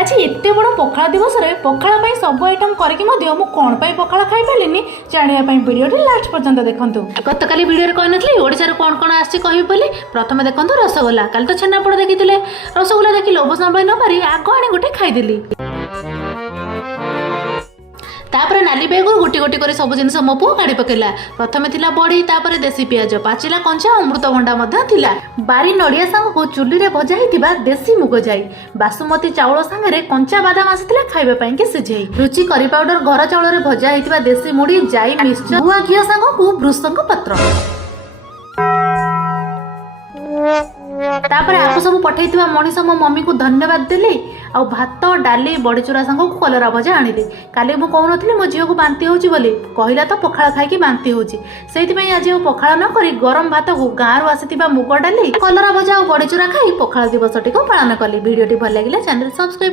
ଆଜି ଏତେ ବଡ଼ ପଖାଳ ଦିବସରେ ପଖାଳ ପାଇଁ ସବୁ ଆଇଟମ୍ କରିକି ମଧ୍ୟ ମୁଁ କ'ଣ ପାଇଁ ପଖାଳ ଖାଇପାରିଲିନି ଜାଣିବା ପାଇଁ ଭିଡ଼ିଓଟି ଲାଷ୍ଟ ପର୍ଯ୍ୟନ୍ତ ଦେଖନ୍ତୁ। ଗତକାଲି ଭିଡ଼ିଓରେ କହିନଥିଲି ଓଡ଼ିଶାରୁ କ'ଣ କ'ଣ ଆସିଛି କହିବି ବୋଲି। ପ୍ରଥମେ ଦେଖନ୍ତୁ ରସଗୋଲା। କାଲି ତ ଛେନାପୋଡ଼ ଦେଖିଥିଲେ। ରସଗୋଲା ଦେଖି ଲୋଭ ସମ୍ଭାଳି ନ ପାରି ଆଗ ଆଣି ଗୋଟେ ଖାଇଦେଲି। ତାପରେ ନାଲି ବେଗରୁ ଗୋଟି ଗୋଟି କରି ସବୁ ଜିନିଷ ମୋ ପୁଅ କାଢ଼ି ପକେଇଲା। ପ୍ରଥମେ ଥିଲା ବଡ଼ି, ତାପରେ ଦେଶୀ ପିଆଜ, ପାଚିଲା କଞ୍ଚା ଅମୃତଭଣ୍ଡା ମଧ୍ୟ ଥିଲା। ବାରି ନଡ଼ିଆ ସାଙ୍ଗକୁ ଚୁଲିରେ ଭଜା ହେଇଥିବା ଦେଶୀ ମୁଗ ଯାଇ, ବାସୁମତୀ ଚାଉଳ ସାଙ୍ଗରେ କଞ୍ଚା ବାଦାମ ଆସିଥିଲା ଖାଇବା ପାଇଁକି ସିଝେଇ, ରୁଚି କରି ପାଉଡର ଘର ଚାଉଳରେ ଭଜା ହେଇଥିବା ଦେଶୀ ମୁଢ଼ି, ଯାଇ ମିକ୍ସଚର, ଗୁଆ ଘିଅ ସାଙ୍ଗକୁ ଭୃଷଙ୍ଗ ପତ୍ର। ତାପରେ ଆକୁ ସବୁ ପଠେଇଥିବା ମଣିଷ ମୋ ମମିକୁ ଧନ୍ୟବାଦ ଦେଲି। ଆଉ ଭାତ, ଡାଲି, ବଡ଼ିଚୁରା ସାଙ୍ଗକୁ କଲରା ଭଜା ଆଣିଲି। କାଲି ମୁଁ କହୁନଥିଲି ମୋ ଝିଅକୁ ବାନ୍ତି ହେଉଛି ବୋଲି, କହିଲା ତ ପଖାଳ ଖାଇକି ବାନ୍ତି ହେଉଛି। ସେଇଥିପାଇଁ ଆଜି ଆଉ ପଖାଳ ନ କରି ଗରମ ଭାତକୁ ଗାଁରୁ ଆସିଥିବା ମୁଗ ଡାଲି, କଲରା ଭଜା ଆଉ ବଡ଼ିଚୁରା ଖାଇ ପଖାଳ ଦିବସଟିକୁ ପାଳନ କଲି। ଭିଡ଼ିଓଟି ଭଲ ଲାଗିଲା ଚ୍ୟାନେଲ ସବସ୍କ୍ରାଇବ